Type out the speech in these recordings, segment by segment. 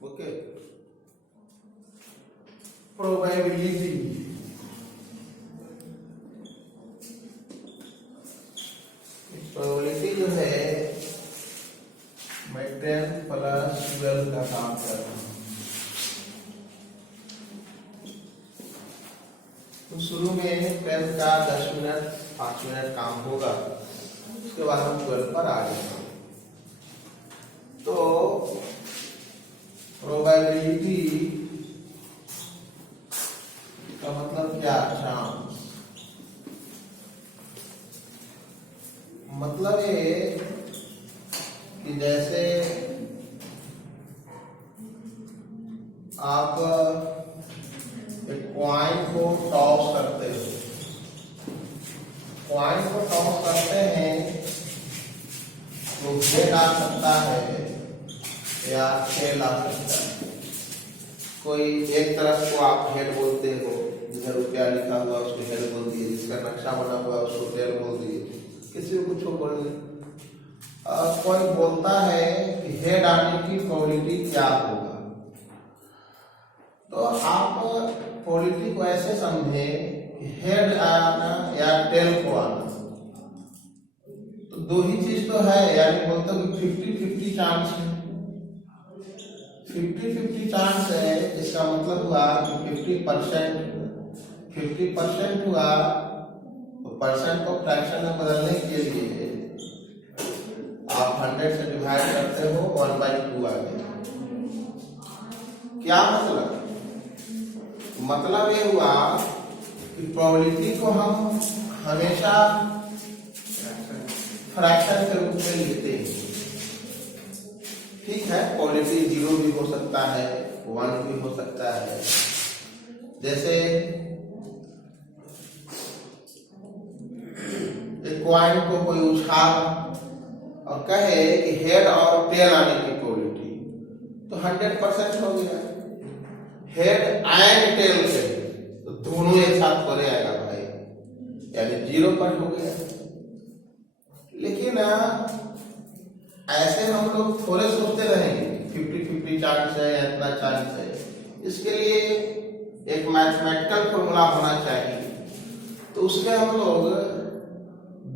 Okay. Probability probability जो है मैं 10 प्लस 12 का काम कर रहा हूँ। तो शुरू में 10 का 10 मिनट 5 मिनट काम होगा, उसके बाद हम 12 पर आ जाएंगे। तो प्रोबेबिलिटी का मतलब क्या? चांस। मतलब ये कि जैसे आप एक कॉइन को टॉस करते हो, कॉइन को टॉस करते हैं तो हेड आ सकता है या टेल आ सकता है। कोई एक तरफ को आप हेड बोलते हो, जिधर रुपया लिखा हुआ उसको हेड बोल दिए, जिसका नक्शा बना हुआ उसको टेल बोल दिए, किसी को कुछ बोलिए। कोई बोलता है कि हेड आने की प्रोबेबिलिटी क्या होगा, तो आप प्रोबेबिलिटी को ऐसे समझे कि हेड आना या टेल को आना, तो दो ही चीज तो है, यानी बोलते हो कि 50-50 चांस है। 50-50 चांस है, इसका मतलब हुआ कि 50% हुआ, तो परसेंट को फ्रैक्शन में बदलने के लिए आप 100 से डिवाइड करते हो, 1/2 आ गया। क्या मतलब? मतलब ये हुआ कि प्रोबेबिलिटी को हम हमेशा फ्रैक्शन के रूप में लिखते हैं। ठीक है, प्रोबेबिलिटी 0 भी हो सकता है, 1 भी हो सकता है। जैसे एक कॉइन को कोई उछाल और कहे कि हेड और टेल आने की प्रोबेबिलिटी, तो 100% हो गया। हेड एंड टेल से तो दोनों एक साथ हो आएगा भाई, यानी 0 पर हो गया। लेकिन ऐसे हम लोग थोड़े सोचते रहेंगे 50-50 चांस है या इतना चांस है। इसके लिए एक मैथमेटिकल फॉर्मूला होना चाहिए। तो उसमें हम लोग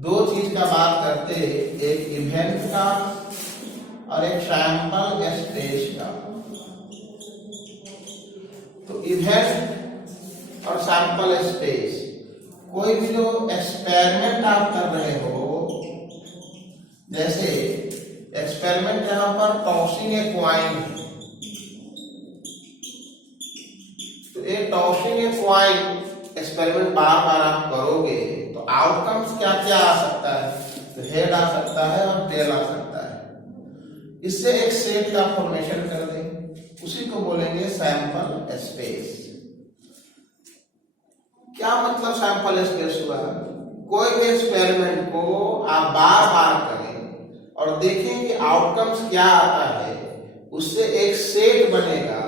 दो चीज का बात करते हैं, एक इवेंट का और एक सैंपल स्पेस का। तो इवेंट और सैंपल स्पेस, कोई भी जो एक्सपेरिमेंट आप कर रहे हो, जैसे एक्सपेरिमेंट जहां पर टॉसिंग ए कॉइन है, तो ये टॉसिंग ए कॉइन एक्सपेरिमेंट बार बार आप करोगे तो आउटकम्स क्या क्या आ सकता है? तो हेड आ सकता है और टेल आ सकता है। इससे एक सेट का फॉर्मेशन कर देंगे, उसी को बोलेंगे सैंपल स्पेस। क्या मतलब सैंपल स्पेस हुआ? कोई भी एक्सपेरिमेंट को आप बार बार करें और देखें कि आउटकम्स क्या आता है, उससे एक सेट बनेगा,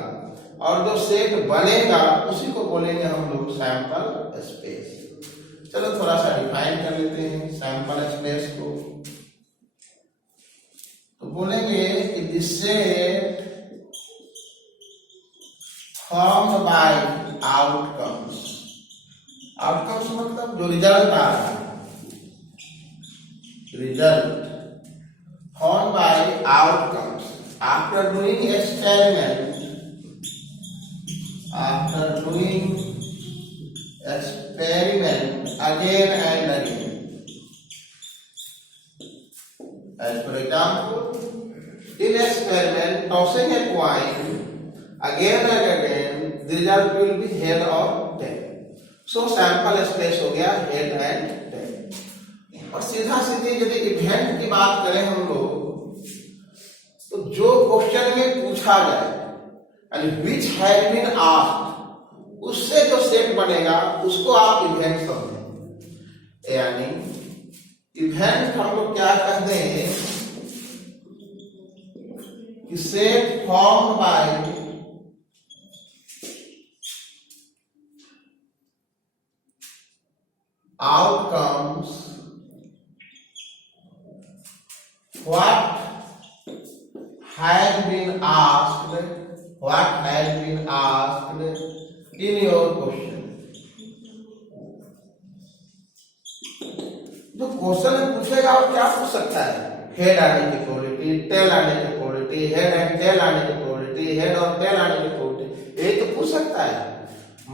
और जो सेट बनेगा उसी को बोलेंगे हम लोग सैंपल स्पेस। चलो थोड़ा सा डिफाइन कर लेते हैं सैंपल स्पेस को। तो बोलेंगे कि this set formed by outcomes. Outcomes मतलब जो रिजल्ट आ रहा है, result formed by outcomes after doing experiment, again and again. As for example, in experiment tossing a coin again and again, the result will be head or tail. So sample space हो गया head and tail। और सीधा सीधी यदि event की बात करें हम लोग, तो जो क्वेश्चन में पूछा जाए, यानी विच हैज बीन आस्क्ड, उससे जो सेट बनेगा उसको आप इवेंट समझें। यानी इवेंट हम लोग क्या कहते हैं कि set formed by outcomes what has been asked what has been asked in your question. जो क्वेश्चन में पूछेगा वो क्या पूछ सकता है? हेड आने की प्रोबेबिलिटी, टेल आने की प्रोबेबिलिटी, हेड एंड टेल आने की प्रोबेबिलिटी, हेड और टेल आने की प्रोबेबिलिटी, ये तो पूछ सकता है।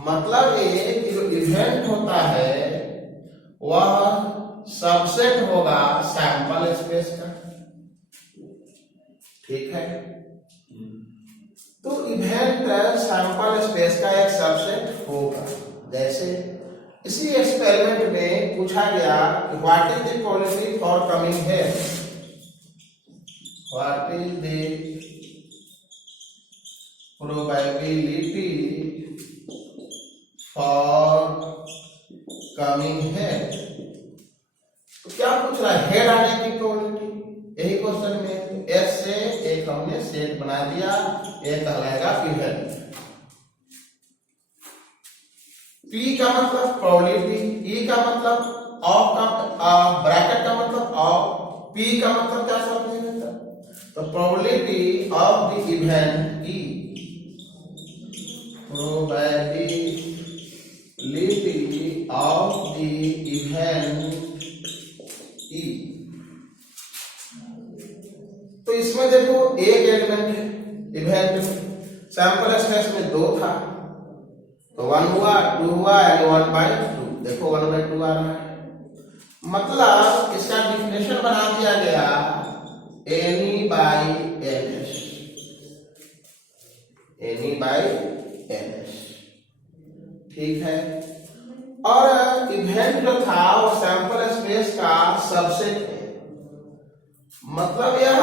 मतलब ये कि जो इवेंट होता है वह सबसेट होगा सैंपल स्पेस का, ठीक है। तो इवेंट सैंपल स्पेस का एक सबसेट होगा। जैसे इसी एक्सपेरिमेंट में पूछा गया कि what is the probability for coming head, what is the probability for coming head. तो क्या पूछ रहा है? हेड आने की प्रोबेबिलिटी। यही क्वेश्चन में एस से एक हमने सेट बना दिया, ये कहलाएगा इवेंट। पी का मतलब प्रोबेबिलिटी, ई का मतलब ऑफ का ब्रैकेट का मतलब ऑफ, पी का मतलब क्या समझेंगे? तो probability of the event E, probability of the event E. तो इसमें देखो एक एलिमेंट है इवेंट में, सैंपल स्पेस में 2 था, तो 1 हुआ, 2 हुआ, यानी 1/2। देखो 1/2 आ रहा है। मतलब इसका डिफिनेशन बना दिया गया एनी बाई एन एस, ठीक है। और इवेंट जो था वो सैंपल स्पेस का सबसेट है। मतलब यह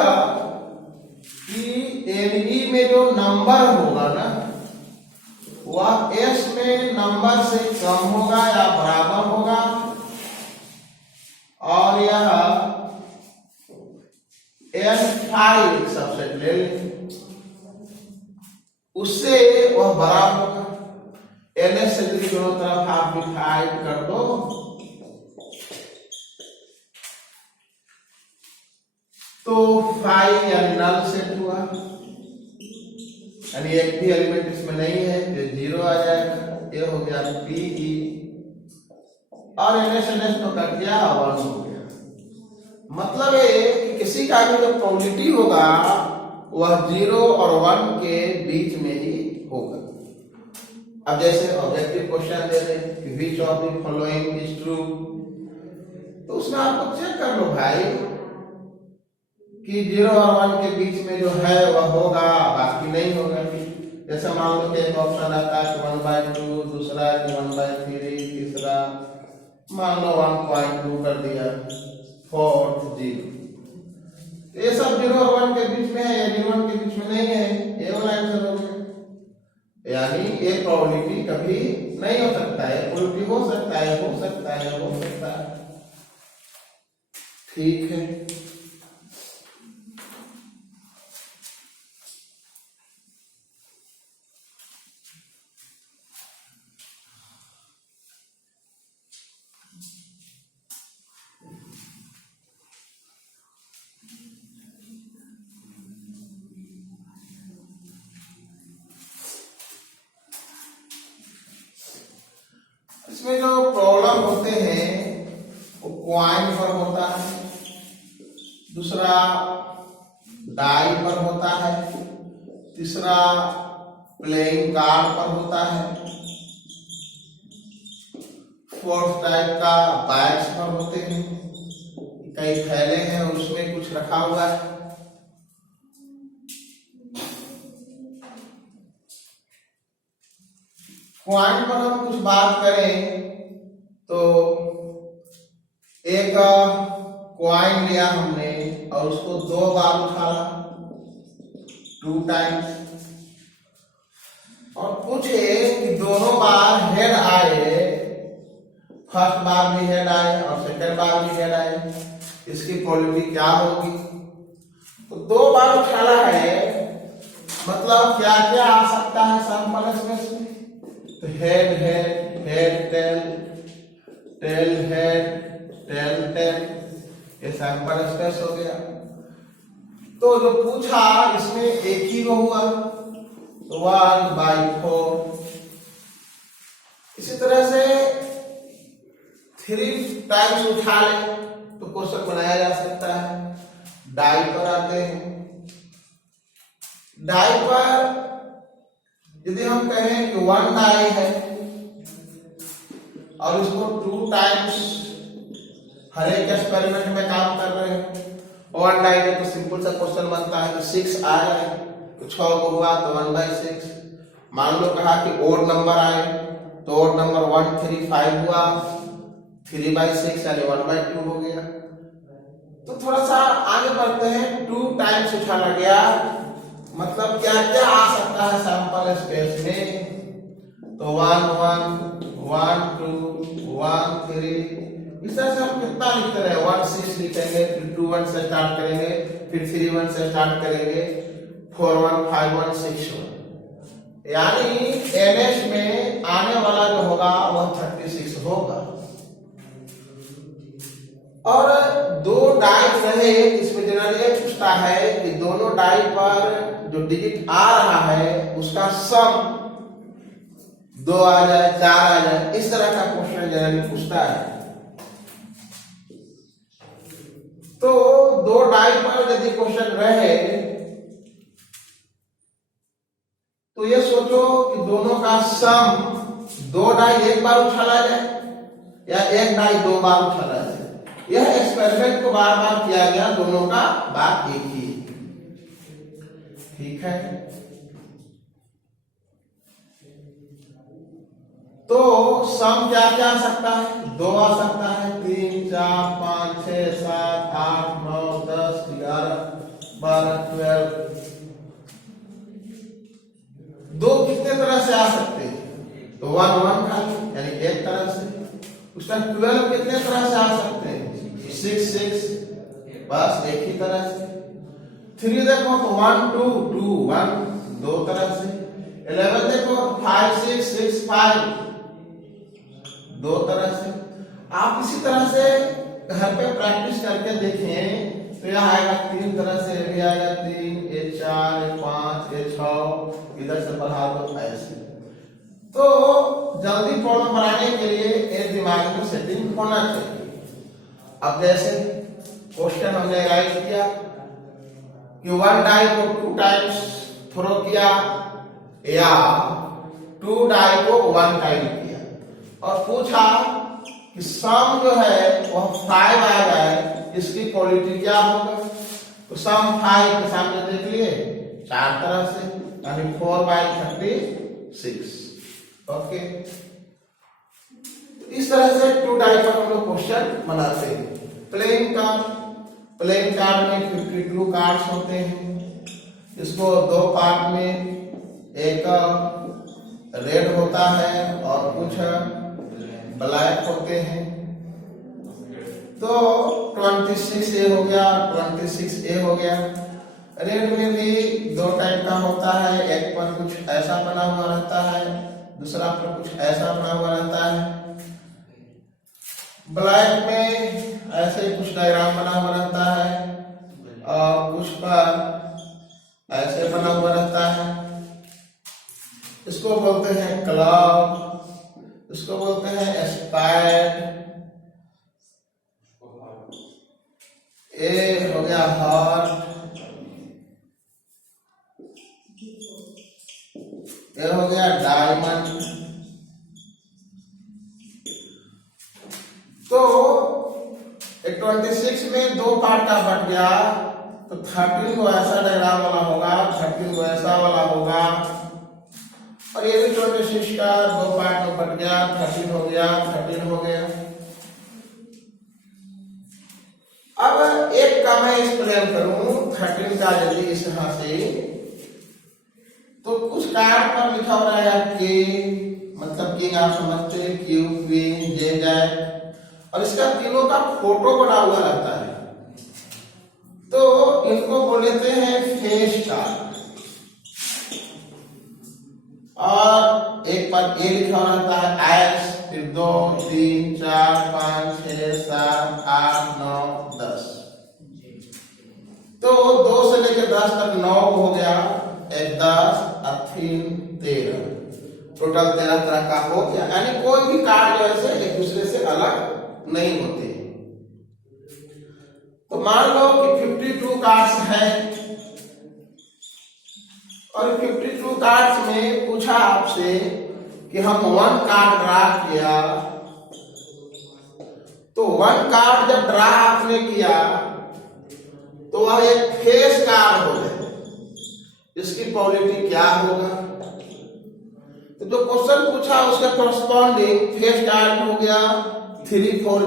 कि एनई में जो नंबर होगा ना वह एस में नंबर से कम होगा या बराबर होगा, और यह n5 सबसेट ले लें, उससे वह बड़ा होगा। ns से दोनों तरफ आप डिवाइड कर दो, तो 5 यानी नल सेट हुआ, यानी एक भी एलिमेंट इसमें नहीं है तो 0 आ जाएगा। ये हो गया पी, और ns तो कट गया, 1 हो गया। मतलब ये कि किसी का भी जो प्रोबेबिलिटी होगा वह 0 और 1 के बीच में ही होगा। अब जैसे ऑब्जेक्टिव क्वेश्चन दे दे कि which of the following is true, तो उसमें आपको चेक कर लो भाई कि 0 और 1 के बीच में जो है वह होगा, बाकी नहीं होगा। जैसे मान लो कि एक ऑप्शन आता है 1/2, दूसरा 1/3, तीसरा मान लो 1.2 कर दिया, 4 0। ये सब 0 और 1 के बीच में है या 0 1 के बीच में नहीं है, ये वाला आंसर हो गया। यानी ये प्रोबेबिलिटी कभी नहीं हो सकता है, प्रोबेबिलिटी हो सकता है, हो सकता है, हो सकता है, ठीक है। इसमें जो प्रॉब्लम होते हैं वो क्वाइन पर होता है, दूसरा डाई पर होता है, तीसरा प्लेइंग कार्ड पर होता है, फोर्थ टाइप का बैग्स पर होते हैं, कई थैले हैं और उसमें कुछ रखा हुआ है। क्वाइन पर हम कुछ बात करें तो एक क्वाइन लिया हमने और उसको 2 बार उठाया, 2 टाइम्स, और पूछे कि दोनों बार हेड आए, फर्स्ट बार भी हेड आए और सेकंड बार भी हेड आए, इसकी प्रोबेबिलिटी क्या होगी? तो 2 बार उठाना है, मतलब क्या क्या आ सकता है सैंपल स्पेस में? तो head head head tail, tail head, tail tail, ये सैंपल स्पेस हो गया। तो जो पूछा इसमें एक ही वो हुआ, तो 1/4। इसी तरह से 3 टाइम्स उठा ले तो क्वेश्चन बनाया जा सकता है। डाई पर आते हैं। डाई पर यदि हम कहें कि 1 डाई है और इसको 2 टाइम्स हर एक एक्सपेरिमेंट में काम कर रहे हैं, 1 डाई में तो सिंपल सा क्वेश्चन बनता है कि 6 आया है तो 6 को हुआ तो 1/6। मान लो कहा कि ओड नंबर आए तो ओड नंबर 1 3 5 हुआ, 3/6 यानी 1/2 हो गया। तो थोड़ा सा आगे बढ़ते हैं। 2 टाइम्स उछाला गया, मतलब क्या क्या आ सकता है सैंपल स्पेस में। तो 1 1 1 2 1 3, इस तरह से हम कितना लिखते रहे। 1 6 लिखेंगे, फिर 2 1 से स्टार्ट करेंगे, फिर 3 1 से स्टार्ट करेंगे, 4 1 5 1 6 1, यानी NH में आने वाला जो होगा वह 36 होगा। और 2 डाई रहे, इसमें जनरली ये पूछता है कि दोनों डाई पर जो डिजिट आ रहा है उसका सम 2 आ जाए, 4 आ जाए, इस तरह का क्वेश्चन जनरली पूछता है। तो 2 डाई पर यदि क्वेश्चन रहे तो ये सोचो कि दोनों का सम 2 डाई एक बार उछाला जाए या 1 डाई 2 बार उछाला जाए। यह एक्सपेरिमेंट को बार बार किया गया, दोनों का बात एक ही। ठीक है, तो सम क्या क्या आ सकता है? 2 आ सकता है, 3 4 5 6 7 8 9 10 11 12 12। 2 कितने तरह से आ सकते हैं? तो 1 1 का यानी एक तरह से। उसका 12 कितने तरह से आ सकते हैं? 6 6, बस एक ही तरह से। 3 देखो तो 1 2 2 1, 2 तरह से। 11 देखो 5 6 6 5, 2 तरह से। आप इसी तरह से घर पे प्रैक्टिस करके देखें तो यह आएगा 3 तरह से, भी आएगा 3, ये 4, ये 5, ये 6, इधर से बढ़ा दो ऐसे। तो जल्दी प्रॉब्लम बनाने के लिए एक दिमाग में सेटिंग होना चाहिए। अब जैसे क्वेश्चन हमने राइट किया कि 1 डाई को 2 टाइम्स थ्रो किया या 2 डाई को 1 टाइम किया और पूछा कि सम जो है वह 5 आ जाए, इसकी क्वालिटी क्या होगा? तो सम 5 के सामने देख लिए 4 तरह से, यानी 4/36। ओके, इस तरह से 2 डाई पर हम लोग क्वेश्चन बनाते हैं। प्लेइंग कार्ड में 52 कार्ड्स होते हैं। इसको 2 पार्ट में, एक रेड होता है और कुछ ब्लैक होते हैं। तो 26A हो गया, 26A हो गया। रेड में भी 2 टाइप का होता है, एक पर कुछ ऐसा बना हुआ रहता है, दूसरा पर कुछ ऐसा बना हुआ रहता है। ब्लैक में ऐसे कुछ डायग्राम बना हुआ रहता है और कुछ पर ऐसे बना हुआ रहता है। इसको बोलते हैं क्लब, इसको बोलते हैं स्पाइड। ए हो गया हार्ट, ये हो गया डायमंड। तो 26 में 2 पार्ट का बट गया तो 13 को ऐसा डायग्राम वाला होगा, 13 को ऐसा वाला होगा। और ये भी 26 का 2 पार्ट में बट गया, 13 हो गया, 13 हो गया। अब एक का मैं एक्सप्लेन करूं 13 का यदि इस तरह से, तो कुछ कार्ड पर लिखा हो रहा है के, मतलब किंग आप समझते हैं, क्यू क्वीन जे जैक, और इसका तीनों का फोटो बना हुआ रहता है। तो इनको बोलते हैं फेस कार्ड। और एक पर ए लिखा हुआ रहता है एस, फिर 2 3 4 5 6 7 8 9 10। तो 2 से लेकर 10 तक 9 हो गया। एक 10 और 3 13, टोटल 13 तरह का हो गया। यानी कोई भी कार्ड जो है एक दूसरे से अलग नहीं होते। तो मान लो कि 52 कार्ड्स हैं और 52 कार्ड्स में पूछा आपसे कि हम 1 कार्ड ड्रा किया, तो 1 कार्ड जब ड्रा आपने किया तो वह एक फेस कार्ड हो गया। इसकी प्रोबेबिलिटी क्या होगा? तो जो क्वेश्चन पूछा उसके कॉरस्पॉन्डिंग फेस कार्ड हो गया 3 4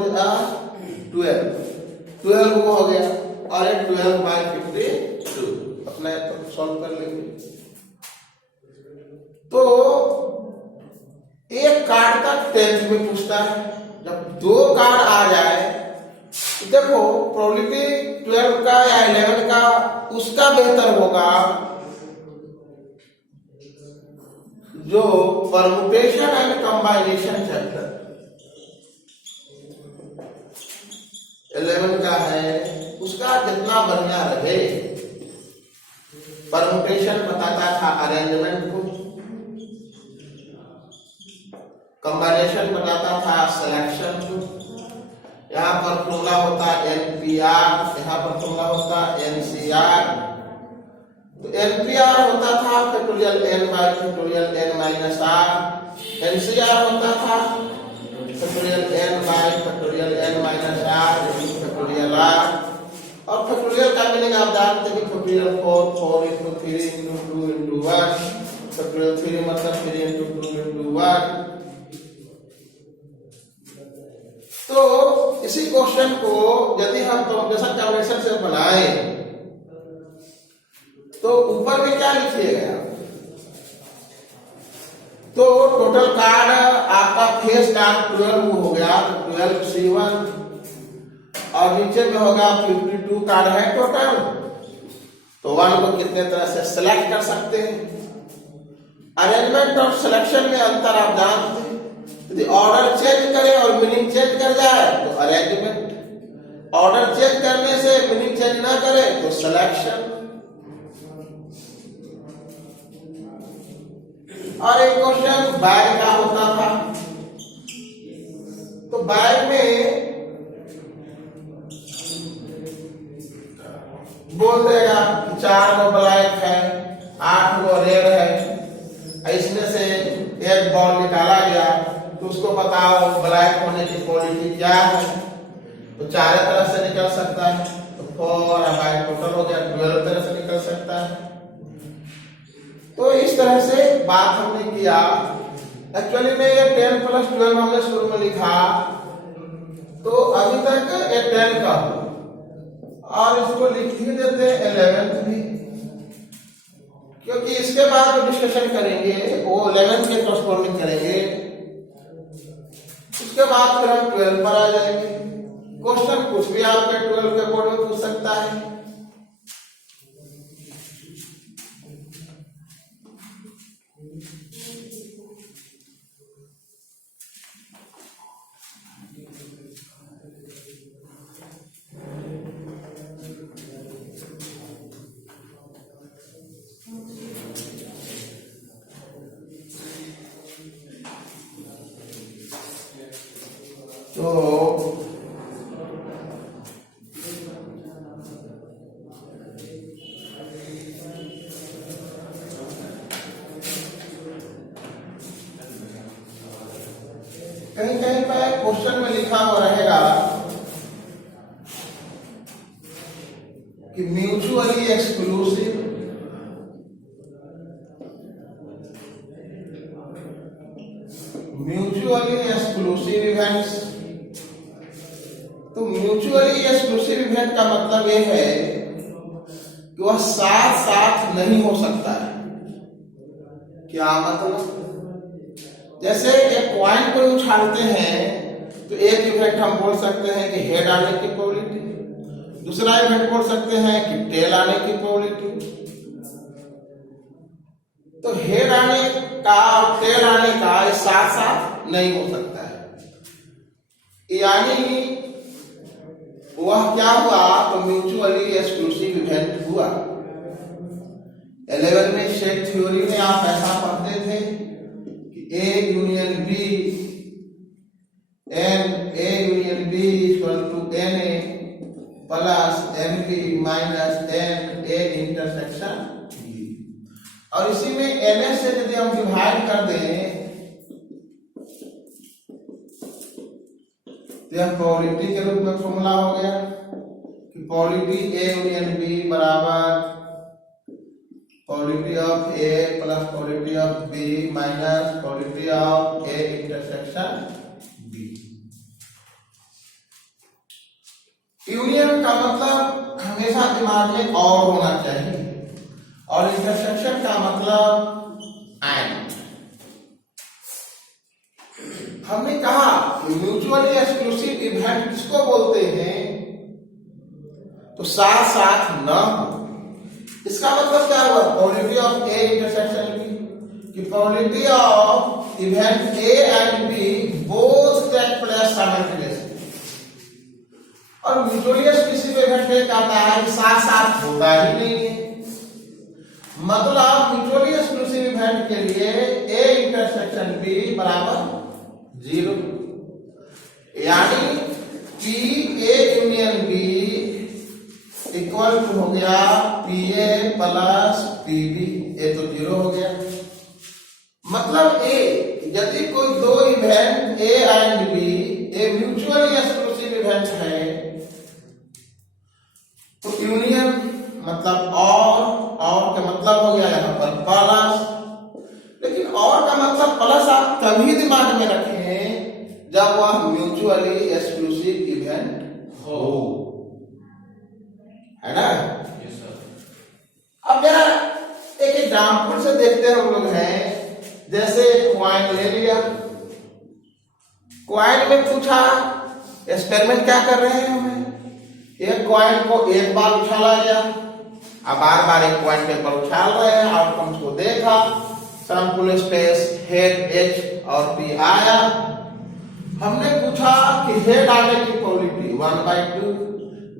12 वो हो गया और ये 12/52 अपने सॉल्व कर लेंगे। तो एक कार्ड का 10th में पूछता है, जब 2 कार्ड आ जाए तो देखो प्रोबेबिलिटी 12 का या 11 का उसका बेहतर होगा जो परमुटेशन एंड कंबाइनेशन चैप्टर 11 का है उसका जितना बढ़िया रहे। परमुटेशन बताता था अरेंजमेंट को, कंबाइनेशन बताता था सिलेक्शन को। यहाँ पर फॉर्मूला होता है एनपीआर, यहाँ पर फॉर्मूला होता है एनसीआर। तो एनपीआर होता था factorial n bye factorial n minus r, NCR होता था factorial n bye factorial n minus r factorial r। और फैक्टोरियल का मीनिंग आप जानते हैं factorial 4 4 into 3 into 2 into 1, factorial 3 मतलब 3 into 2 into 1। तो इसी क्वेश्चन को यदि हम कॉम्बिनेशन कॉम्बिनेशन से बनाए तो ऊपर में क्या लिखिएगा? तो टोटल कार्ड आपका फेस कार्ड 12 हो गया तो 12 C1 और नीचे में होगा 52 कार्ड है टोटल। तो 1 को कितने तरह से सिलेक्ट कर सकते हैं? अरेंजमेंट और सिलेक्शन में अंतर आप जानते हैं। यदि ऑर्डर चेंज करें और मीनिंग चेंज कर जाए तो अरेंजमेंट, ऑर्डर चेंज करने से मीनिंग चेंज ना करे तो सिलेक्शन। और एक क्वेश्चन बैग का होता था, तो बैग में बोल देगा 4 गो ब्लैक है 8 गो रेड है, इसमें से एक बॉल निकाला गया तो उसको बताओ ब्लैक होने की प्रोबेबिलिटी क्या है। तो 4 तरह से निकल सकता है, तो 4 बाय टोटल हो गया 12 तरह से निकल सकता है। तो इस तरह से बात हमने किया। एक्चुअली में ये 10 + 12 हमने शुरू में लिखा, तो अभी तक ये 10 का और इसको लिख ही देते 11th भी, क्योंकि इसके बाद जो डिस्कशन करेंगे वो 11th के कॉरस्पॉन्डिंग करेंगे। उसके बाद फिर हम 12 पर आ जाएंगे। क्वेश्चन कुछ भी आपके 12 के बोर्ड में पूछ सकता है। तो कहीं कहीं पे क्वेश्चन में लिखा हुआ रहेगा कि म्यूचुअली एक्सक्लूसिव इवेंट्स। तो म्यूचुअली एक्सक्लूसिव इवेंट का मतलब यह है कि वह साथ साथ नहीं हो सकता है। क्या मतलब? जैसे एक कॉइन को उछालते हैं तो एक इवेंट हम बोल सकते हैं कि हेड आने की प्रोबेबिलिटी, दूसरा इवेंट बोल सकते हैं कि टेल आने की प्रोबेबिलिटी। तो हेड आने का और टेल आने का साथ साथ नहीं हो सकता है। यानी वह क्या हुआ? तो म्यूचुअली एक्सक्लूसिव इवेंट हुआ। 11 में सेट थ्योरी में आप ऐसा पढ़ते थे कि A union B equal to NA plus NB minus NA intersection B। और इसी में NA से यदि हम डिवाइड कर दें तो यह प्रोबेबिलिटी के रूप में फॉर्मूला हो गया कि प्रोबेबिलिटी A यूनियन B बराबर probability of A plus probability of B minus probability of A intersection B। Union का मतलब हमेशा दिमाग में और होना चाहिए और इंटरसेक्शन का मतलब एंड। हमने कहा म्यूचुअली एक्सक्लूसिव इवेंट किसको बोलते हैं, तो साथ साथ न हो। इसका मतलब क्या हुआ, probability of A intersection B की probability of event A and B both take place simultaneously. और म्यूचुअली एक्सक्लूसिव इवेंट में कहता है साथ साथ होता ही नहीं है, मतलब म्यूचुअली एक्सक्लूसिव इवेंट के लिए ए इंटरसेक्शन बी बराबर 0, यानी P A union B equal to हो गया P A plus P B. A तो 0 हो गया, मतलब ए यदि कोई दो event A and B a mutually exclusive event है तो यूनियन मतलब और का मतलब हो गया यहाँ पर प्लस। लेकिन और का मतलब प्लस आप तभी दिमाग में रखें जब वह म्यूचुअली एक्सक्लूसिव इवेंट हो, है ना। Yes sir. अब जरा एक एग्जाम्पल से देखते हैं हम लोग हैं, जैसे क्वाइन ले लिया, क्वाइन में पूछा एक्सपेरिमेंट क्या कर रहे हैं हमें, एक क्वाइन को एक बार उछाला गया, अब बार बार एक क्वाइन के ऊपर उछाल रहे हैं, आउटकम्स को देखा, सैंपल स्पेस हेड H और P आया। हमने पूछा कि हेड आने की प्रोबेबिलिटी 1/2,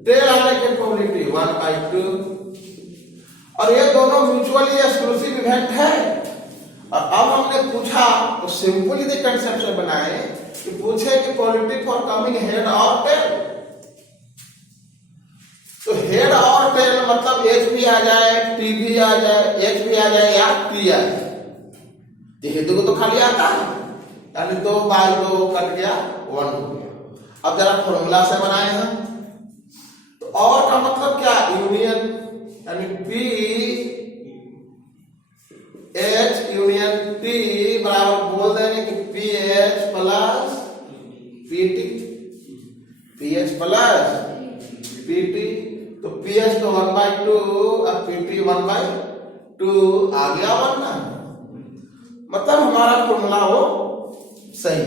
टेल आने की प्रोबेबिलिटी 1/2, और ये दोनों म्यूचुअली एक्सक्लूसिव इवेंट है। और अब हमने पूछा तो सिंपली द कंसेप्ट बनाए कि पूछे कि प्रोबेबिलिटी फॉर कमिंग हेड और टेल, तो हेड और टेल मतलब H भी आ जाए, T भी आ जाए, H भी आ जाए या T आ जाए, हेतु को तो खाली आता है, यानी 2/2 कट गया 1 हो गया। अब जरा फॉर्मूला से बनाए हैं तो और का मतलब क्या, यूनियन, यानी P H यूनियन T बराबर बोल देंगे कि PH plus PT, PH plus PT, तो PH तो 1/2 और PT 1/2 आ गया 1 ना, मतलब हमारा फॉर्मूला हो सही।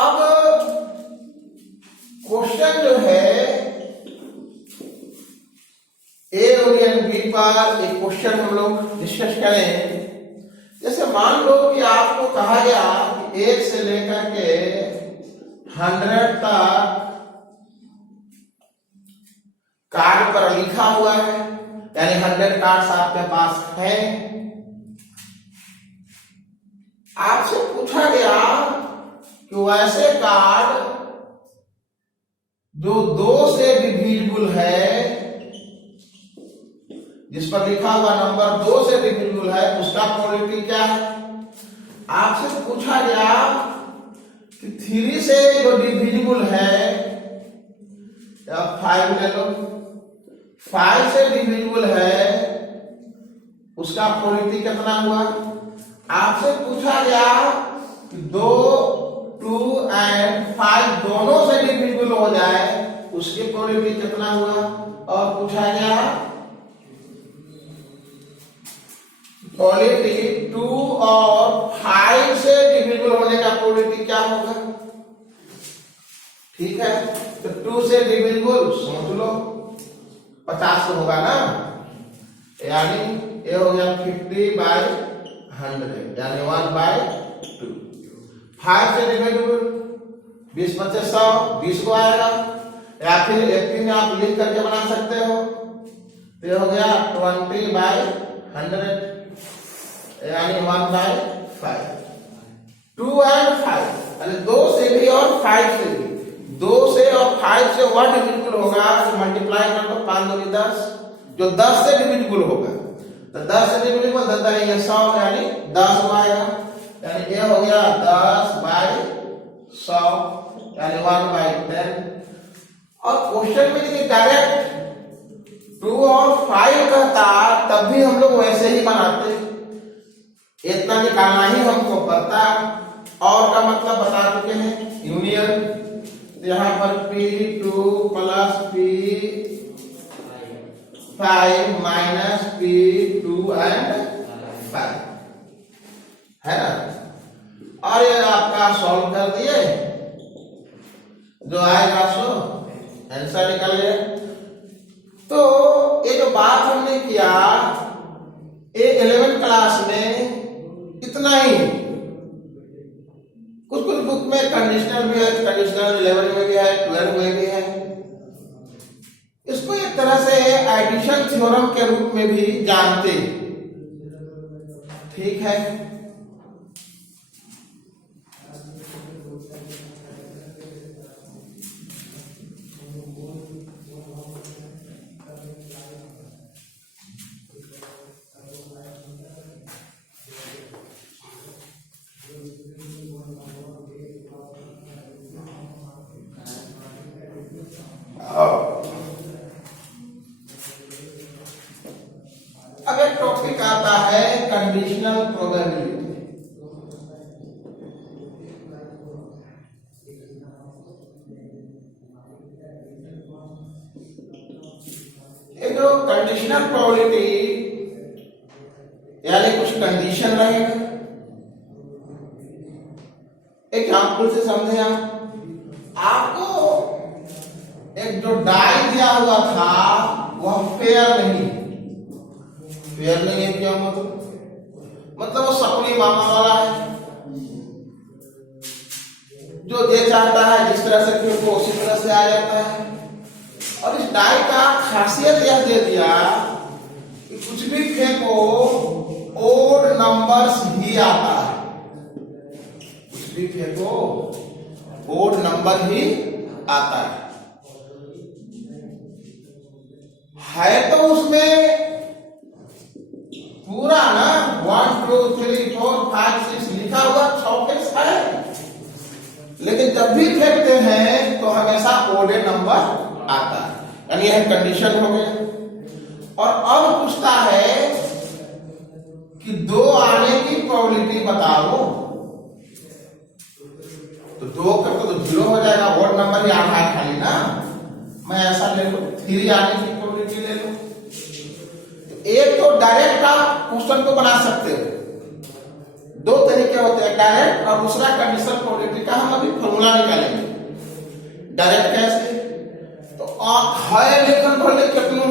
अब क्वेश्चन जो है ए यूनियन बी पर एक क्वेश्चन हम लोग डिस्कस करें। जैसे मान लो कि आपको कहा गया कि 1 से लेकर के 100 तक कार्ड पर लिखा हुआ है, यानी 100 कार्ड्स आपके पास है। आपसे पूछा गया कि वैसे कार्ड जो 2 से डिविजिबल है, जिस पर लिखा हुआ नंबर 2 से डिविजिबल है, उसका प्रोबेबिलिटी क्या है। आपसे पूछा गया कि 3 से जो डिविजिबल है, 5 ले लो, 5 से डिविजिबल है, उसका प्रोबेबिलिटी कितना हुआ। आपसे पूछा गया कि 2, 2 एंड 5 दोनों से डिविजिबल हो जाए, उसकी प्रोबेबिलिटी कितना हुआ। और पूछा गया प्रोबेबिलिटी 2 और 5 से डिविजिबल होने का प्रोबेबिलिटी क्या होगा। ठीक है, तो 2 से डिविजिबल सोच लो 50 तो होगा ना, यानी ये हो गया 50/100, यानी 1/2। 5 से डिविजिबल 20 25 100, 20 को आएगा, या फिर 18 आप लिख करके बना सकते हो, तो ये हो गया 20/100 यानी 1/5। 2 और 5 अरे 2 से भी और 5 से भी, 2 से और 5 से व्हाट डिविजिबल होगा, तो मल्टीप्लाई कर दो, 5 दूनी 10, जो 10 से डिविजिबल होगा, तो 10 से डिविजिबल 10 ये 100 यानी 10 आएगा, यानी ये हो गया 10/100 यानी 1/10। और क्वेश्चन में यदि डायरेक्ट 2 और 5 कहता तब भी हम लोग वैसे ही बनाते, इतना निकालना ही हमको पता, और का मतलब बता चुके हैं यूनियन। यहाँ पर P2 plus P5 minus P2 and 5 है ना। और ये आपका सॉल्व कर दिए, जो आएगा सो आंसर निकालिए। तो ये जो बात हमने किया ये 11th क्लास में इतना ही, कुछ कुछ बुक में कंडीशनल भी है, कंडीशनल 11 में भी है, 12 में भी है। इसको एक तरह से एडिशन थ्योरम के रूप में भी जानते, ठीक है। अगर टॉपिक आता है कंडीशनल प्रोबेबिलिटी, ये जो कंडीशनल प्रोबेबिलिटी यानी कुछ कंडीशन रहेगा, एग्जाम्पल से समझे आपको एक जो डाई दिया हुआ था वह फेयर नहीं है, क्या मतलब वो सपनी मामा वाला है, जो दे चाहता है जिस तरह से फिर वो उसी तरह से आ जाता है। और इस डाई का खासियत यह दे दिया कि कुछ भी फेंको ओड नंबर्स ही आता है, कुछ भी फेंको ओड नंबर ही आता है तो उसमें पूरा ना 1 2 3 4 5 6 लिखा हुआ 6 फिक्स है, लेकिन जब भी फेंकते हैं तो हमेशा ओडे नंबर आता है, यानी यह कंडीशन हो गया। और अब पूछता है कि 2 आने की प्रोबेबिलिटी बताओ, तो 2 कर तो 0 हो जाएगा, ओड नंबर ही आना है खाली ना, मैं ऐसा ले लूं 3 आने की प्रोबेबिलिटी ले लूं। एक तो डायरेक्ट आप क्वेश्चन को बना सकते हो, 2 तरीके होते हैं, डायरेक्ट और दूसरा कंडीशनल प्रोबेबिलिटी का हम अभी फॉर्मूला निकालेंगे। डायरेक्ट कैसे, तो है लेखन भले कितनों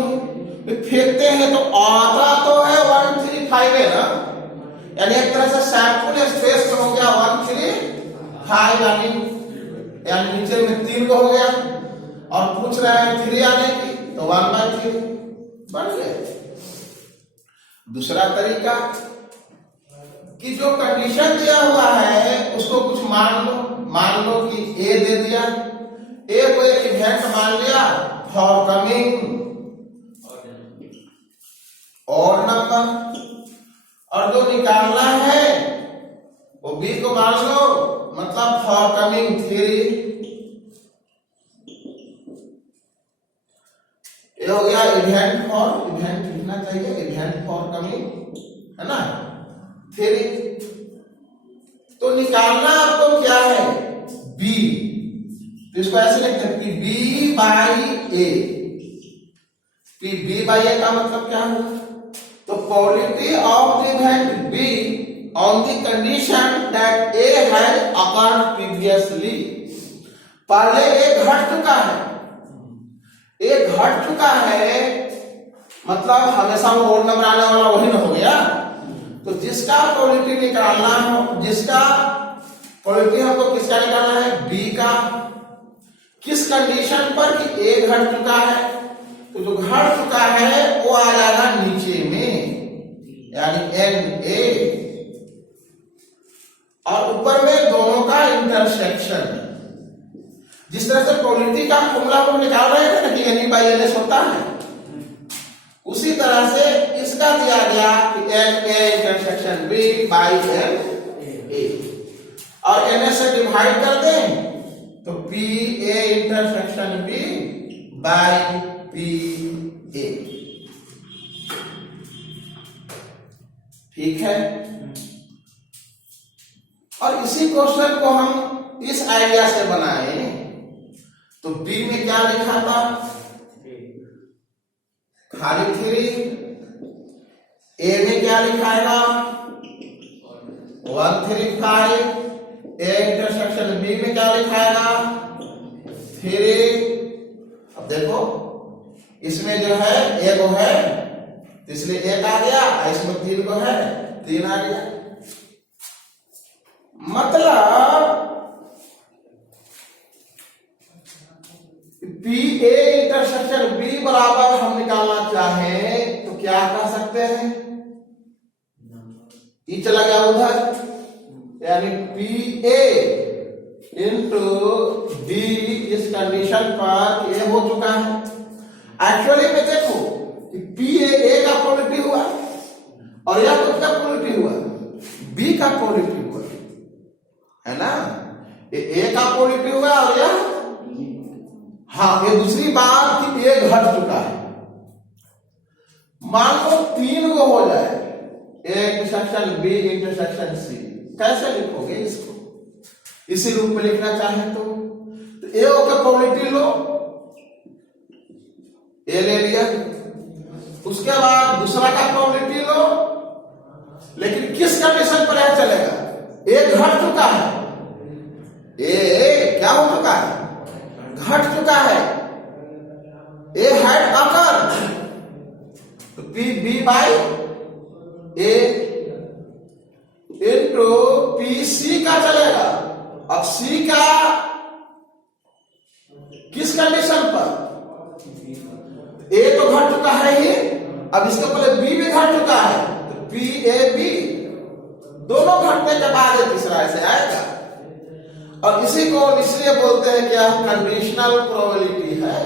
फेंकते हैं तो आता तो है 1 3 5 है ना, यानी एक तरह से सैंपल स्पेस हो गया 1 3 5 यानी नीचे में 3 को हो गया, और पूछ रहे हैं 3 आने की तो 1/3 बन गए। दूसरा तरीका कि जो कंडीशन दिया हुआ है उसको कुछ मान लो कि ए दे दिया, ए को एक इवेंट मान लिया फॉर कमिंग ऑड नंबर, और जो निकालना है वो बी को मान लो मतलब फॉर कमिंग 3। ये हो गया इवेंट लिखना चाहिए, इवेंट फॉर कमिंग है ना 3। तो निकालना आपको क्या है बी, तो इसको ऐसे लिखते हैं कि B/A। B/A का मतलब क्या है, तो probability of the event B on the condition that A has occurred previously. पहले A घट चुका है, मतलब हमेशा वो ओड नंबर आने वाला वही ना हो गया, तो जिसका प्रोबेबिलिटी निकालना हो, जिसका प्रोबेबिलिटी हमको किसका निकालना है बी का, किस कंडीशन पर कि ए घट चुका है, तो जो घट चुका है वो आ जाएगा नीचे में, यानी NA, और ऊपर में दोनों का इंटरसेक्शन। जिस तरह से प्रोबेबिलिटी का फॉर्मूला को निकाल रहे थे ना कि NE बाई NS होता है, उसी तरह से इसका दिया गया कि NA intersection B by NA, और NS से डिवाइड कर दें तो PA intersection B by PA। ठीक है, और इसी क्वेश्चन को हम इस आइडिया से बनाए तो B में क्या लिखा था, खाली 3, A में क्या लिखाएगा 135, A इंटरसेक्शन B में क्या लिखाएगा 3। अब देखो इसमें जो है A को है तो इसलिए 1 आ गया, इसमें 3 को है 3 आ गया। मतलब PA इंटरसेक्शन B बराबर हम निकालना चाहें तो क्या कह सकते हैं, E चला गया उधर, यानी PA इंटू B इस कंडीशन पर A हो चुका है। एक्चुअली में देखो कि PA A का पॉजिटिव हुआ और यह खुद का पॉजिटिव हुआ, B का पॉजिटिव हुआ, है ना, ये A का पॉजिटिव हुआ और यह, हाँ, ये दूसरी बात कि A घट चुका है। मान लो 3 को हो जाए, A intersection B intersection C, कैसे लिखोगे इसको, इसी रूप में लिखना चाहे तो A का प्रोबेबिलिटी लो, A ले लिया, उसके बाद दूसरा का प्रोबेबिलिटी लो, लेकिन किस कंडीशन पर यह चलेगा, A घट चुका है, A क्या हो चुका है, घट चुका है, A हैड अकर, तो B by A into PC का चलेगा। अब C का किस कंडीशन पर, A तो घट चुका है ही, अब इसके पहले B भी घट चुका है, तो PAB दोनों घटने के बाद तीसरा ऐसे आएगा। और इसी को इसलिए बोलते हैं क्या, कंडीशनल प्रोबेबिलिटी है,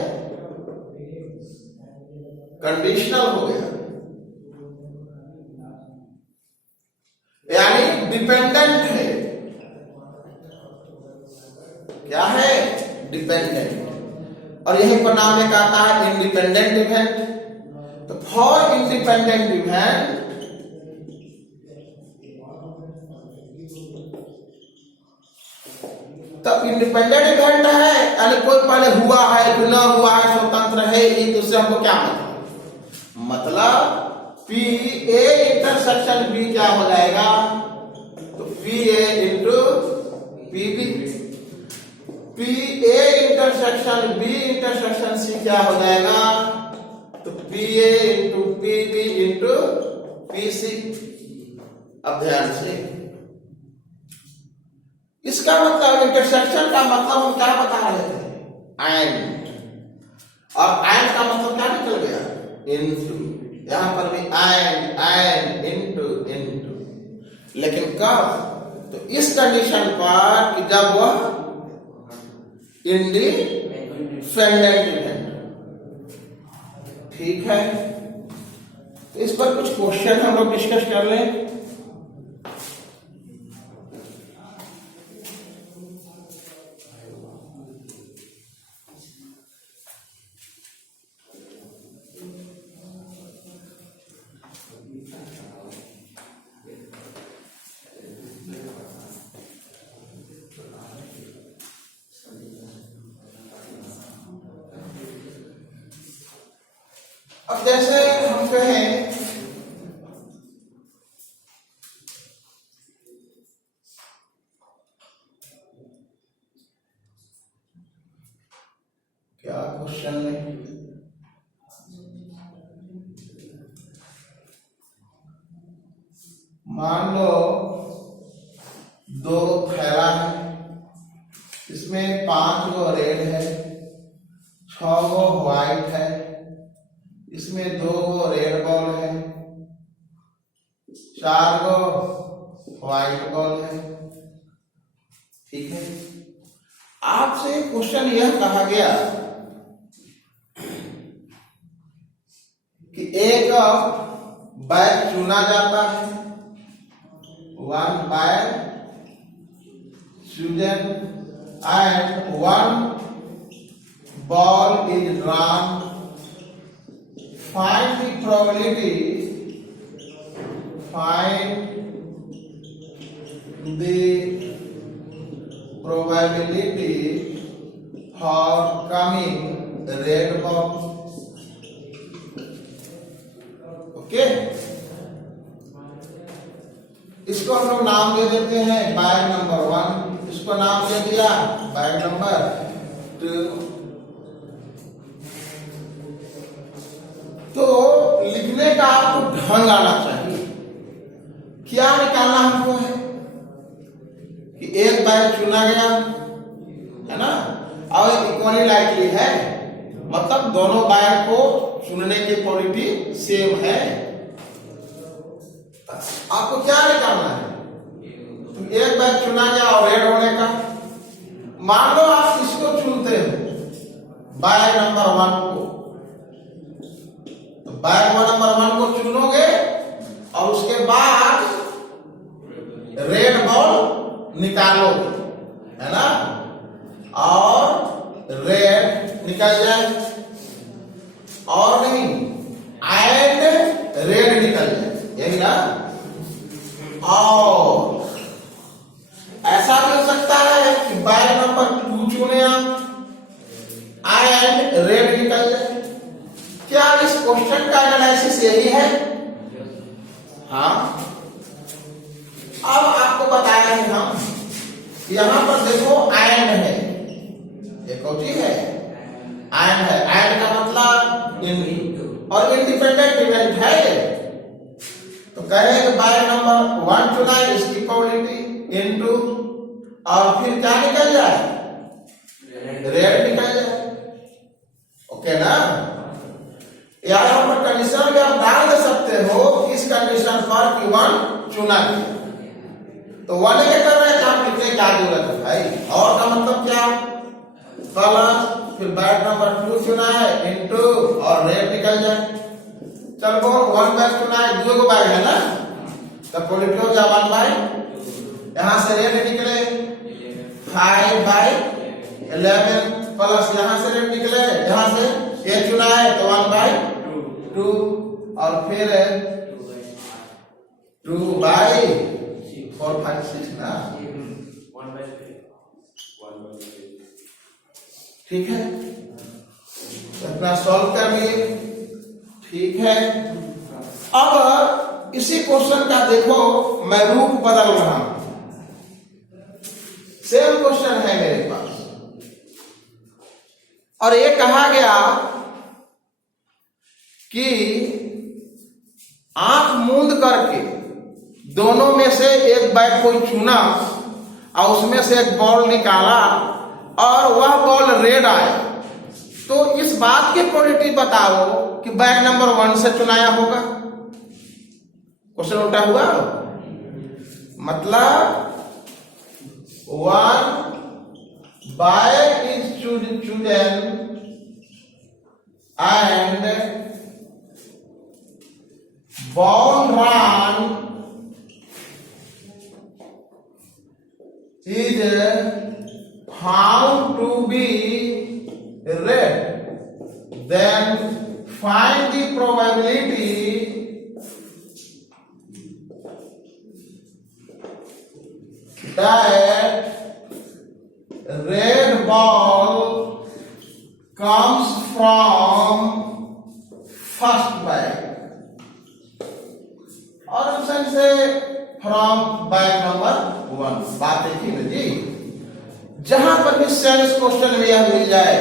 कंडीशनल हो गया, यानी डिपेंडेंट है, क्या है, डिपेंडेंट। और यही पर नाम में कहता है इंडिपेंडेंट इवेंट। तो फॉर इंडिपेंडेंट इवेंट तब इंडिपेंडेंट इवेंट है, यानी कोई पहले हुआ है कोई ना हुआ है, स्वतंत्र है ये, तो उससे हमको क्या मतलब PA इंटरसेक्शन B क्या हो जाएगा, तो PA into PB, PA intersection B intersection C क्या हो जाएगा, तो PA into PB into PC। अब ध्यान से इसका मतलब इंटरसेक्शन का मतलब हम क्या बता रहे थे, एंड, और एंड का मतलब क्या निकल गया, इनटू, यहां पर भी एंड इनटू, लेकिन कब, तो इस कंडीशन पर कि जब वह इंडिपेंडेंट इवेंट। ठीक है, तो इस पर कुछ क्वेश्चन हम लोग डिस्कस कर लें। अब जैसे हम कहें क्या क्वेश्चन है, मान लो 2 थैला है, इसमें 5 गो रेड है, 6 गो व्हाइट है, इसमें 2 रेड बॉल है, 4 गो व्हाइट बॉल है। ठीक है, आपसे क्वेश्चन यह कहा गया कि एक बैग चुना जाता है, 1 bag chosen and 1 ball is drawn. Find the probability for coming red ball. Okay, इसको हम लोग नाम दे देते हैं बैग नंबर 1, इसको नाम दे दिया बैग नंबर 2। तो लिखने का आपको ढंग आना चाहिए। क्या निकालना हमको है कि एक बैग चुना गया है ना, और इक्वली लाइकली है, मतलब दोनों बैग को चुनने की प्रोबेबिलिटी सेम है। आपको क्या निकालना है? तो एक बैग चुना गया और रेड होने का, मान लो आप किसको चुनते हो, बैग नंबर 1 को, तो बैग नंबर 1 को चुनोगे और उसके बाद रेड बॉल निकालोगे, है ना, और रेड निकल जाए, और नहीं एंड रेड निकल जाए, यही ना। और ऐसा भी हो सकता है कि बैग नंबर 2 चुने आप एंड रेड निकल जाए। क्या इस क्वेश्चन का एनालिसिस यही है? हाँ, अब आपको बताया है हम, यहां पर देखो एंड है, एक और चीज है एंड है, एंड का मतलब और इंडिपेंडेंट इवेंट है। तो कहेंगे बैग नंबर 1 चुना है, इसकी प्रोबेबिलिटी इनटू, और फिर क्या निकल जाए, रेड निकल जाए। ओके ना, यहाँ पर कंडीशन में आप डाल दे सकते हो इस कंडीशन पर कि 1 चुना गया, तो 1 के कर रहे हैं आप लिखने क्या जरूरत है भाई, और का मतलब क्या, प्लस फिर बैग नंबर 2 चुना है इनटू और रेड निकल जाए। चल बोल 1 बैग चुना है, 2 को बैग है ना, तब प्रोबेबिलिटी हो गया 1 बाय, यहां से रेड निकले 5/11 प्लस यहां से रेड निकले, यहां से ये चुना है तो 1/2 और फिर 2/4 5 6 ना, ठीक है, इतना सॉल्व कर लिए। ठीक है, अब इसी क्वेश्चन का देखो मैं रूप बदल रहा हूं, सेम क्वेश्चन है मेरे पास, और ये कहा गया कि आंख मूंद करके दोनों में से एक बैग कोई चुना और उसमें से एक बॉल निकाला और वह बॉल रेड आया, तो इस बात की प्रोबेबिलिटी बताओ कि बैग नंबर 1 से चुनाया होगा। क्वेश्चन उल्टा हुआ, मतलब 1 bag is chosen and ball run is found to be red, then find the probability that red ball comes from first bag, और ऑप्शन से फ्रॉम बैग नंबर 1। बात एक ही है जी, जहां पर भी सेंस क्वेश्चन में यह मिल जाए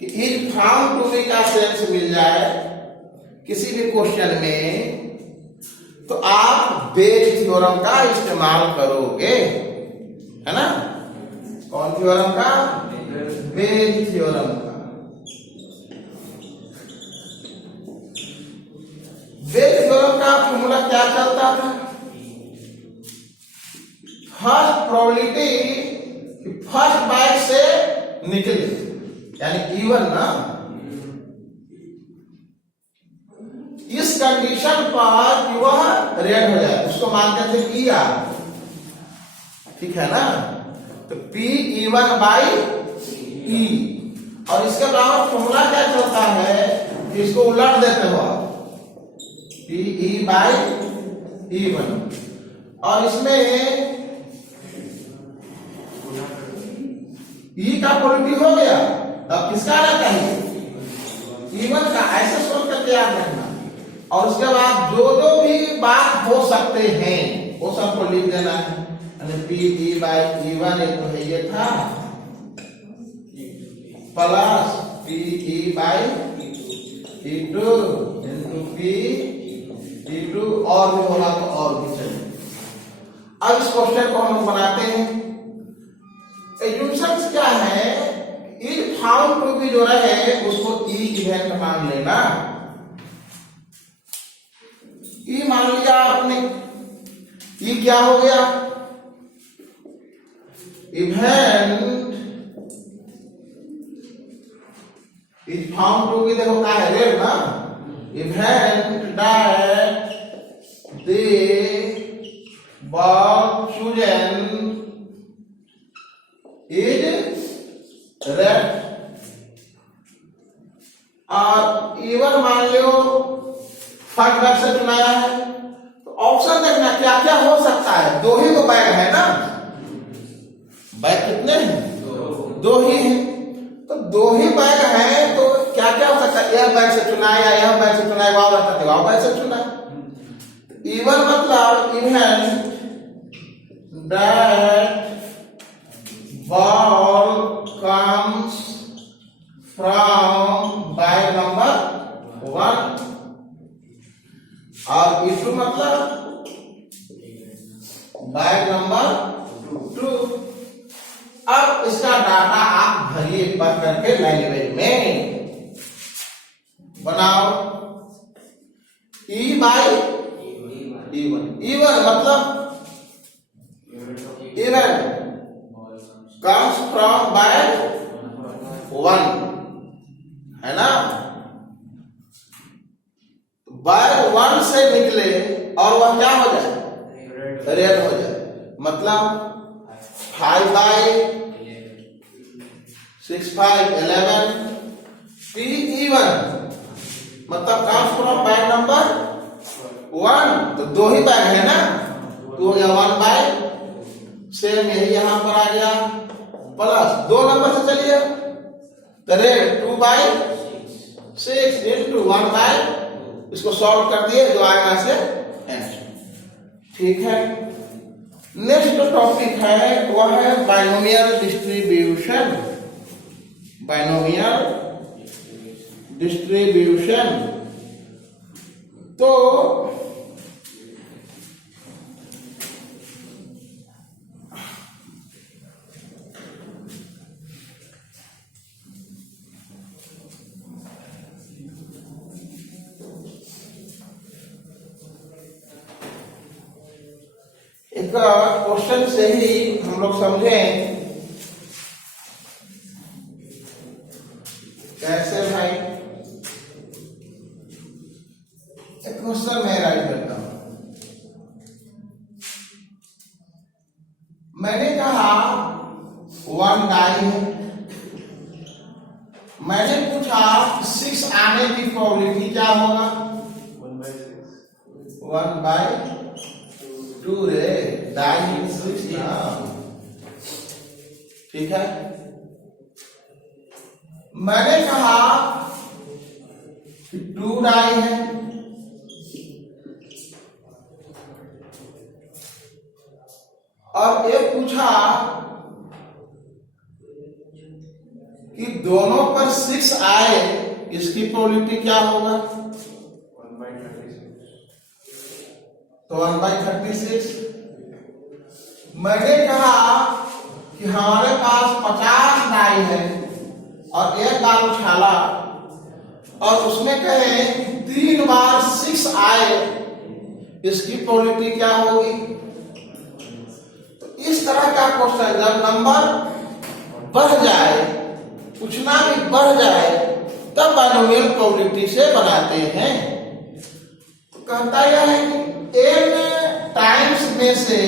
कि इज फाउंड टू बी का सेंस मिल जाए किसी भी क्वेश्चन में, तो आप बेज थ्योरम का इस्तेमाल करोगे, है ना। कौन थ्योरम का? बेज थ्योरम का। बेल थ्योरम का फॉर्मूला क्या चलता था? फर्स्ट प्रोबेबिलिटी फर्स्ट बाइट से निकले, यानी इवन ना। इस कंडीशन पर कि वह रेड हो जाए उसको मानते थे पी आर, ठीक है ना। तो पी इवन बाई ई, और इसके बराबर फॉर्मूला क्या चलता है कि इसको उलट देते हो आप, पी ई बाई इवन, और इसमें ई का प्रोबेबिलिटी हो गया, अब किसका आना चाहिए? इवन का। ऐसे सोच करके याद रखना, और उसके बाद जो जो भी बात हो सकते हैं वो सबको लिख देना है। पी ई बाई इवन एक तो है ये था, plus P E by E two into P E two, और भी होगा तो और भी चाहिए। अब इस क्वेश्चन को हम बनाते हैं। एज्यूम्पशंस क्या है? इफ फाउंड टू बी जो रहे उसको ई इवेंट मान लेना। ई मान लिया आपने, ई क्या हो गया? Event is found to be, देखो क्या है? रेड ना। Event that the ball chosen is red, और इवन मान लो फर्स्ट बैग से चुनाया है। तो ऑप्शन देखना क्या क्या हो सकता है। दो ही तो बैग है ना, बैग कितने हैं? दो ही हैं। तो दो ही बैग हैं तो क्या क्या हो सकता है? यह बैग से चुनाया, यह बैग से चुनाया, वह बैग से चुना। इवन मतलब event that ball comes from bag number 1, और इशू मतलब बैग नंबर 2। अब इसका डाटा आप भरिए पढ़ करके लैंग्वेज में बनाओ। ई बाई इवन, इवन मतलब इवन comes from बैग 1, है ना। बैग 1 से निकले और वह क्या हो जाए? रेड हो जाए। मतलब 5 बाई 6 5 11, पी इवन मतलब comes from बैग नंबर 1, तो दो ही बैग है ना, तो हो गया 1 बाई, सेम यही यहां पर आ गया, प्लस 2 नंबर से चलिए तो रेड 2 बाई 6 इंटू 1 बाई, इसको सॉल्व कर दिए जो आएगा से आंसर। ठीक है। नेक्स्ट टॉपिक है वह है बाइनोमियल डिस्ट्रीब्यूशन। बाइनोमियल डिस्ट्रीब्यूशन तो एक क्वेश्चन से ही हम लोग समझें कैसे भाई। एक क्वेश्चन मैं राइट करता हूं। मैंने कहा 1 डाई है, मैंने पूछा 6 आने की प्रोबेबिलिटी क्या होगा? 1 बाई 2 रे, डाई 6 ना, ठीक है। मैंने कहा कि 2 डाई है, और ये पूछा कि दोनों पर 6 आए, इसकी प्रोबेबिलिटी क्या होगा? तो 1 बाई 36। मैंने कहा कि हमारे पास 50 डाई है और एक बार उछाला और उसमें कहे 3 बार 6 आए, इसकी प्रोबेबिलिटी क्या होगी? तो इस तरह का क्वेश्चन जब नंबर बढ़ जाए, पूछना भी बढ़ जाए, तब बाइनोमियल प्रोबेबिलिटी से बनाते हैं। तो कहता यह है कि n टाइम्स में से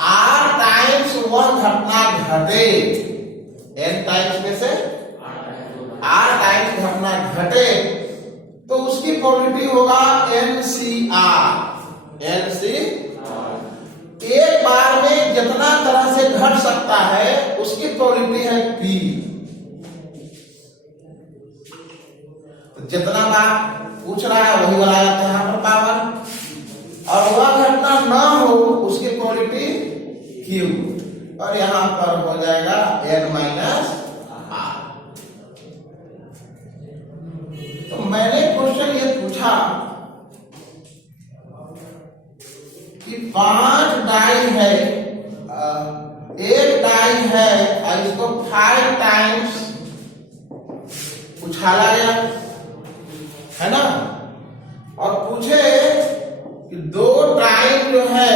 r टाइम्स वह घटना घटे, n टाइम्स में से r टाइम्स घटना घटे, तो उसकी प्रोबेबिलिटी होगा NCR। एक बार में जितना तरह से घट सकता है उसकी प्रोबेबिलिटी है P। तो जितना बार पूछ रहा है वही वाला आता है यहाँ पर पावर, और वह घटना ना हो उसकी प्रोबेबिलिटी Q, और यहां पर हो जाएगा N माइनस R। तो मैंने क्वेश्चन ये पूछा कि 5 डाई है, एक डाई है और इसको 5 टाइम्स उछाला गया है ना, और पूछे कि 2 टाइम जो है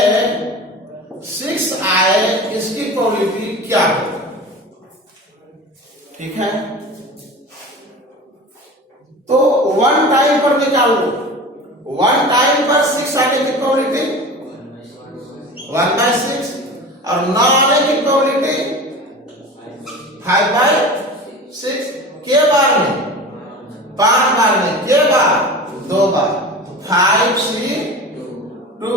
6 आए, इसकी प्रोबेबिलिटी क्या है? ठीक है, तो 1 टाइम पर निकालो, 1 टाइम पर 6 आने की प्रोबेबिलिटी 1/6, और 9 आने की प्रोबेबिलिटी 5/6। के बार में? 5 बार में। के बार? 2 बार। 5/2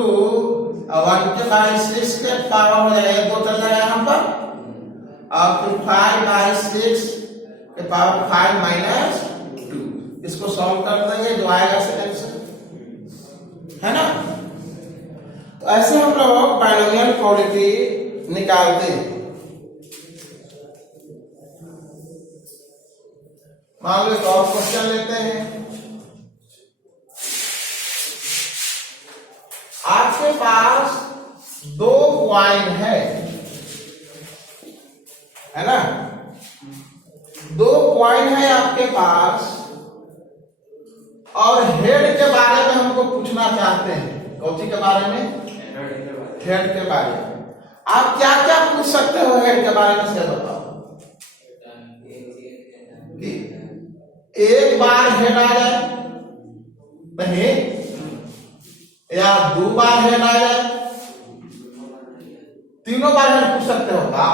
और 1 के बार 6 के पावर हो जाएगा, 2 चल जाएगा यहाँ पर, और फिर 5/6 के पावर 5-2। इसको सॉल्व कर देंगे, जो आएगा सेकंड से, है ना। तो ऐसे हम लोग बाइनोमियल प्रोबेबिलिटी निकालते हैं। मान लो एक और क्वेश्चन लेते हैं। आपके पास 2 कॉइन है ना, 2 कॉइन है आपके पास, और हेड के बारे में हमको पूछना चाहते हैं। कौची के बारे में? हेड के बारे में। आप क्या क्या पूछ सकते हो हेड के बारे में, से बताओ। एक बार हेड आ जाए नहीं, या 2 बार हेड आ जाए, 3 बार हेड पूछ सकते हो का?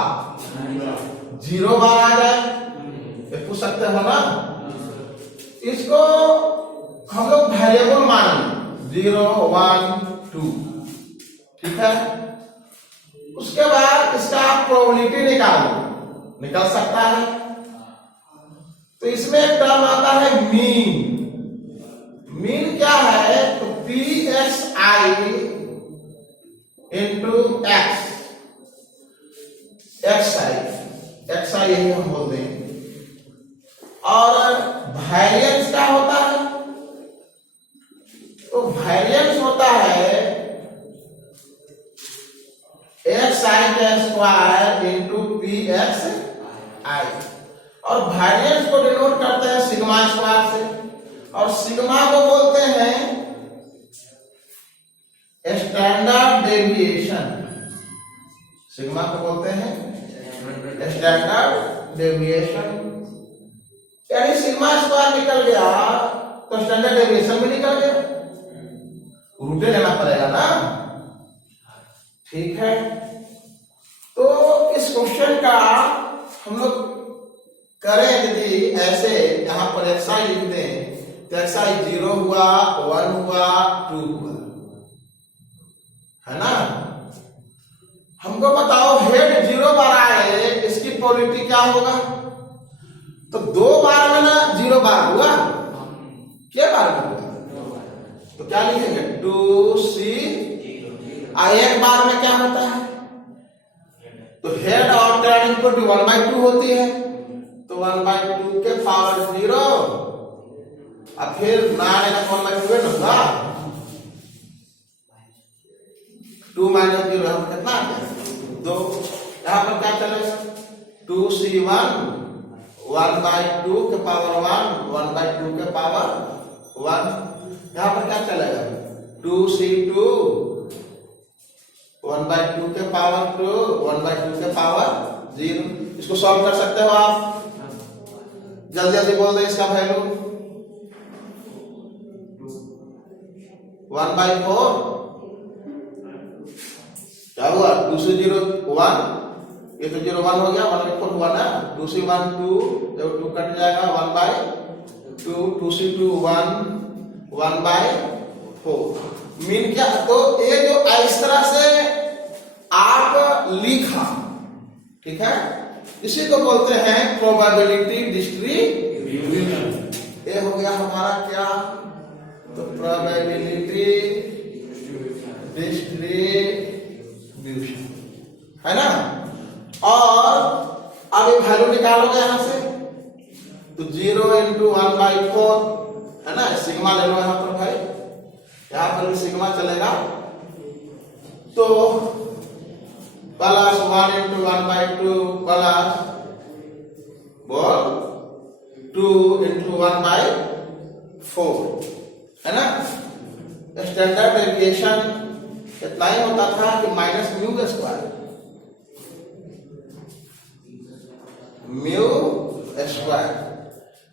0 बार आ जाए ये पूछ सकते हो ना। इसको हम लोग वेरिएबल मान 0, 1, 2, ठीक है। उसके बाद इसका प्रोबेबिलिटी निकाल सकता है। तो इसमें एक टर्म आता है मीन। मीन क्या है? तो PXI इंटू एक्स, XI यही हम बोलते हैं। और वेरिएंस क्या होता है? तो वेरिएंस होता है XI का स्क्वायर इंटू PXI, और वेरिएंस को डिनोट करते हैं सिग्मा स्क्वायर से, और सिग्मा को बोलते हैं स्टैंडर्ड डेविएशन। सिग्मा को बोलते हैं स्टैंडर्ड डेविएशन। यानी सिग्मा स्क्वायर निकल गया तो स्टैंडर्ड डेविएशन भी निकल गया, रूटे लेना पड़ेगा ना। ठीक है, तो इस क्वेश्चन का हम लोग करें यदि ऐसे, यहां पर XI लिख दें तो XI 0 हुआ, 1 हुआ, 2 हुआ, है ना। हमको बताओ हेड 0 बार आए, इसकी प्रोबेबिलिटी क्या होगा? तो 2 बार में ना 0 बार हुआ, क्या बार हुआ? तो क्या लिखेंगे? 2C। एक बार में क्या होता है? तो हेड और टेल इक्वल टू 1/2 होती है, तो 1/2 के पावर 0, और फिर ना आने का 1/2 होगा, 2 माइनस 0 हम कितना आता है? 2। यहाँ पर क्या चलेगा? 2C1 1/2 के पावर 1, 1/2 के पावर 1, यहाँ पर क्या चलेगा 2c2 1/2 के पावर 2 1/2 के पावर 0। इसको सॉल्व कर सकते हो आप, जल्दी जल्दी बोल दे इसका वैल्यू 1/4 क्या हुआ 2 से 0 1, ये तो 0 1 हो गया 1/4 हुआ ना, 2 से 1 2, जब 2 कट जाएगा 1/2 2 से 2 1 1/4। मीन क्या, तो ये जो इस तरह से आप लिखा, ठीक है, इसी को बोलते हैं प्रोबेबिलिटी डिस्ट्रीब्यूशन। ये हो गया हमारा क्या, तो प्रोबेबिलिटी डिस्ट्रीब्यूशन है ना। और अब ये वैल्यू निकालोगे यहां से, तो 0 × 1/4 है ना, सिग्मा ले लो यहां पर भाई, यहां पर भी सिग्मा चलेगा, तो प्लस 1 × 1/2 प्लस 2 × 1/4 है ना। स्टैंडर्ड डेविएशन इतना ही होता था कि -μ²।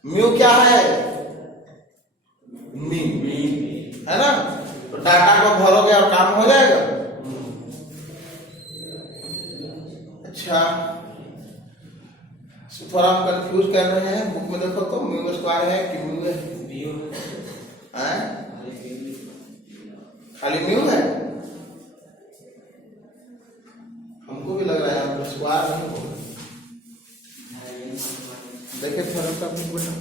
म्यू क्या है, मीन है ना, तो डाटा को भरोगे और काम हो जाएगा। अच्छा, थोड़ा हम कंफ्यूज कर रहे हैं, बुक में देखो तो μ² है कि म्यू है, खाली म्यू है, हमको भी लग रहा है हमको स्क्वायर नहीं होगा। देखिए थोड़ा सा बुक बेटा,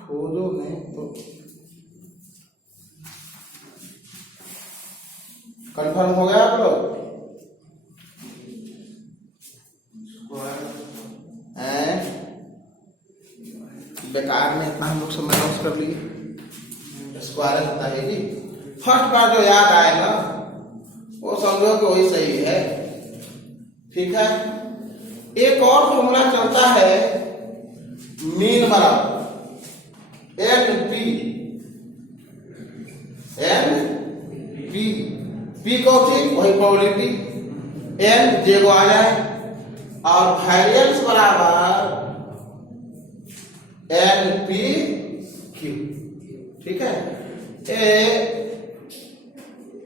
खोजो नहीं तो कंफर्म हो गया आप लोग। बेकार में इतना हम लोग समय लॉस कर लिए, स्क्वायर होता है कि फर्स्ट बार जो याद आएगा वो समझो कि वही सही है, ठीक है। एक और फॉर्मूला चलता है मीन बराबर NP, P को थी वही प्रोबेबिलिटी, N J को आ जाए, और वेरिएंस बराबर NPQ, ठीक है। ये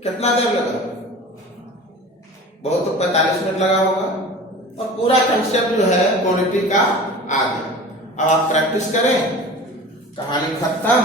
कितना देर लगा, बहुत तो 45 मिनट लगा होगा, और पूरा कंसेप्ट जो है प्रोबेबिलिटी का आ गया। अब आप प्रैक्टिस करें, कहानी खत्म।